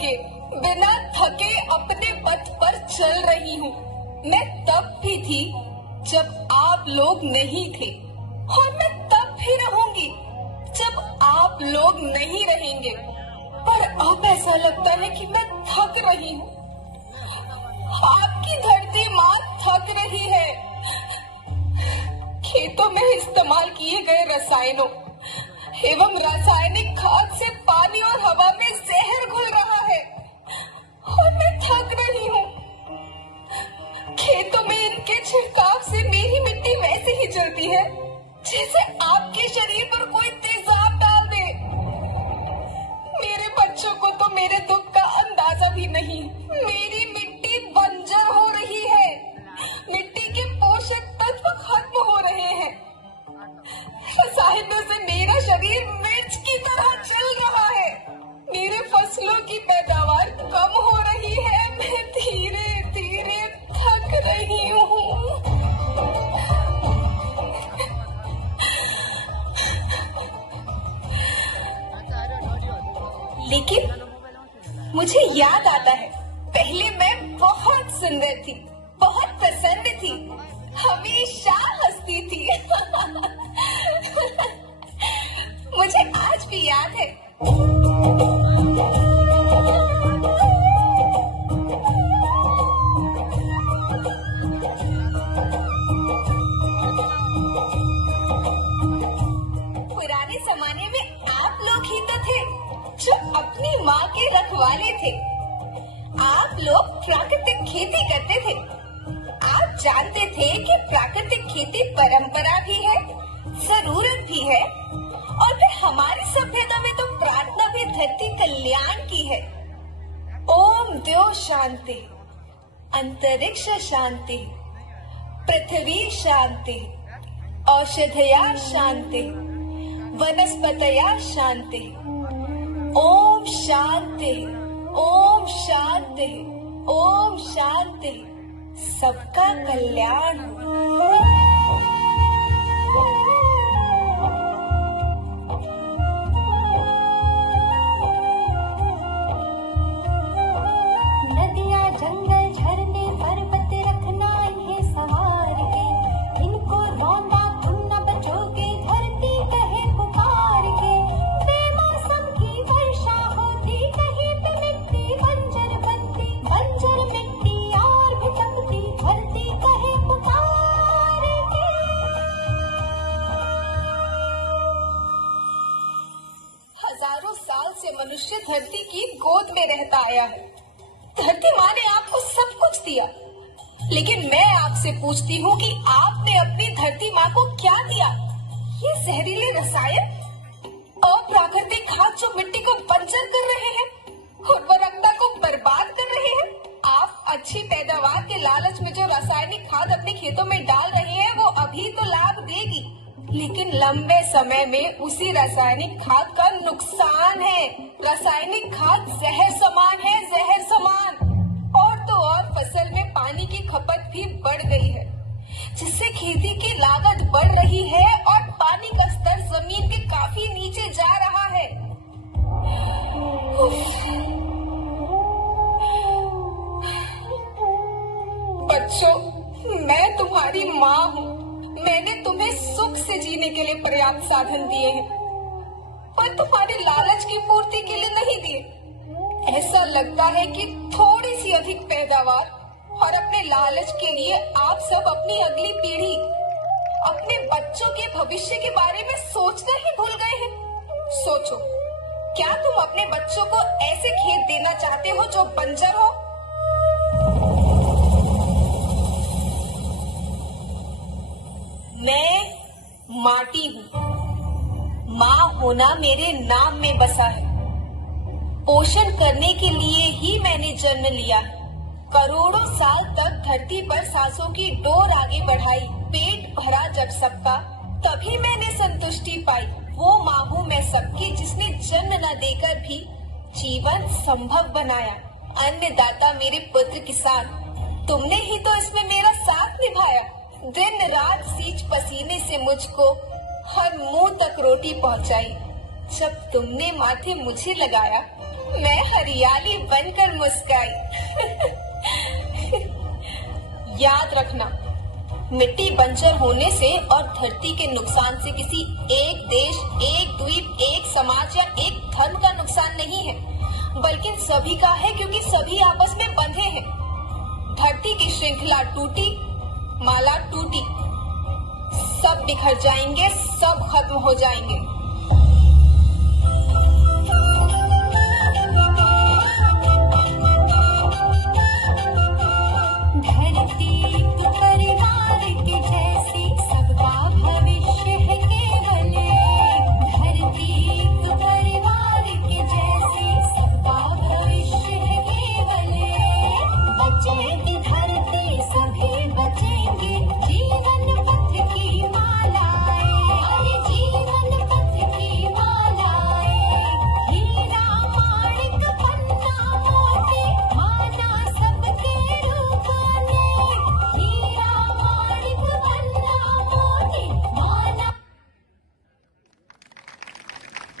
के बिना थके अपने पथ पर चल रही हूँ। मैं तब भी थी जब आप लोग नहीं थे, और मैं तब भी रहूंगी जब आप लोग नहीं रहेंगे। पर अब ऐसा लगता है कि मैं थक रही हूँ। आपकी धरती माँ थक रही है। खेतों में इस्तेमाल किए गए रसायनों एवं रासायनिक खाद से पानी और हवा में जहर घुल रहा है, और मैं थक रही हूँ। खेतों में इनके छिड़काव से मेरी मिट्टी वैसे ही जलती है जैसे आपके शरीर पर कोई तेजाब डाल दे। मेरे बच्चों को तो मेरे दुख का अंदाजा भी नहीं। मेरी मिट्टी बंजर हो रही है। मिट्टी के पोषक तत्व खत्म हो रहे हैं। रसायनों से मेरा शरीर मिर्च की तरह जल रहा है। मेरे फसलों की पैदावार कम हो रही है। मैं धीरे धीरे थक रही हूँ। लेकिन मुझे याद आता है, पहले मैं बहुत सुंदर थी, बहुत प्रसन्न थी, हमेशा हंसती थी। मुझे आज भी याद है। पुराने जमाने में आप लोग ही तो थे जो अपनी माँ के रखवाले थे। आप लोग प्राकृतिक खेती करते थे। आप जानते थे कि प्राकृतिक खेती परंपरा भी है, जरूरत भी है, और फिर हमारी सभ्यता में तो प्रार्थना भी धरती कल्याण की है। ओम द्यो शांति, अंतरिक्ष शांति, पृथ्वी शांति, औषधया शांति, वनस्पतया शांति। ओम शांति, ओम शांति, ओम शांति। सबका कल्याण हो। नदियाँ, जंगल, झरने, पर्वत रखना इन्हें संवार के, इनको रौंदा तुम न बचोगे, धरती कहे पुकार के। बेमौसम की वर्षा होती, कहीं पे मिट्टी बंजर बनती, बंजर मिट्टी और भी तपती, धरती कहे पुकार के। हजारों साल से मनुष्य धरती की गोद में रहता आया है। धरती माँ ने आपको सब कुछ दिया, लेकिन मैं आपसे पूछती हूँ कि आपने अपनी धरती माँ को क्या दिया? ये जहरीले रसायन और प्राकृतिक खाद जो मिट्टी को बंजर कर रहे हैं, उर्वरकता को बर्बाद कर रहे हैं। आप अच्छी पैदावार के लालच में जो रासायनिक खाद अपने खेतों में डाल रहे हैं, वो अभी तो लाभ देगी, लेकिन लंबे समय में उसी रासायनिक खाद का नुकसान है। रासायनिक खाद जहर समान है, जहर समान। और तो और फसल में पानी की खपत भी बढ़ गई है, जिससे खेती की लागत बढ़ रही है और पानी का स्तर जमीन के काफी नीचे जा रहा है। बच्चों, मैं तुम्हारी माँ हूँ। मैंने तुम्हें सुख से जीने के लिए पर्याप्त साधन दिए हैं, पर तुम्हारे लालच की पूर्ति के लिए नहीं दिए। ऐसा लगता है कि थोड़ी सी अधिक पैदावार और अपने लालच के लिए आप सब अपनी अगली पीढ़ी, अपने बच्चों के भविष्य के बारे में सोचना ही भूल गए हैं। सोचो, क्या तुम अपने बच्चों को ऐसे खेत देना चाहते हो जो बंजर हो? मैं माटी हूँ। माँ होना मेरे नाम में बसा है। पोषण करने के लिए ही मैंने जन्म लिया। करोड़ों साल तक धरती पर सांसों की डोर आगे बढ़ाई। पेट भरा जब सबका, तभी मैंने संतुष्टि पाई। वो माँ हूँ मैं सबकी, जिसने जन्म न देकर भी जीवन संभव बनाया। अन्नदाता मेरे पुत्र किसान, तुमने ही तो इसमें मेरा साथ निभाया। दिन रात सींच पसीने से मुझको हर मुंह तक रोटी पहुंचाई। जब तुमने माथे मुझे लगाया, मैं हरियाली बनकर मुस्काई। याद रखना, मिट्टी बंजर होने से और धरती के नुकसान से किसी एक देश, एक द्वीप, एक समाज या एक धर्म का नुकसान नहीं है, बल्कि सभी का है, क्योंकि सभी आपस में बंधे हैं। धरती की श्रृंखला टूटी, माला टूटी, सब बिखर जाएंगे, सब खत्म हो जाएंगे।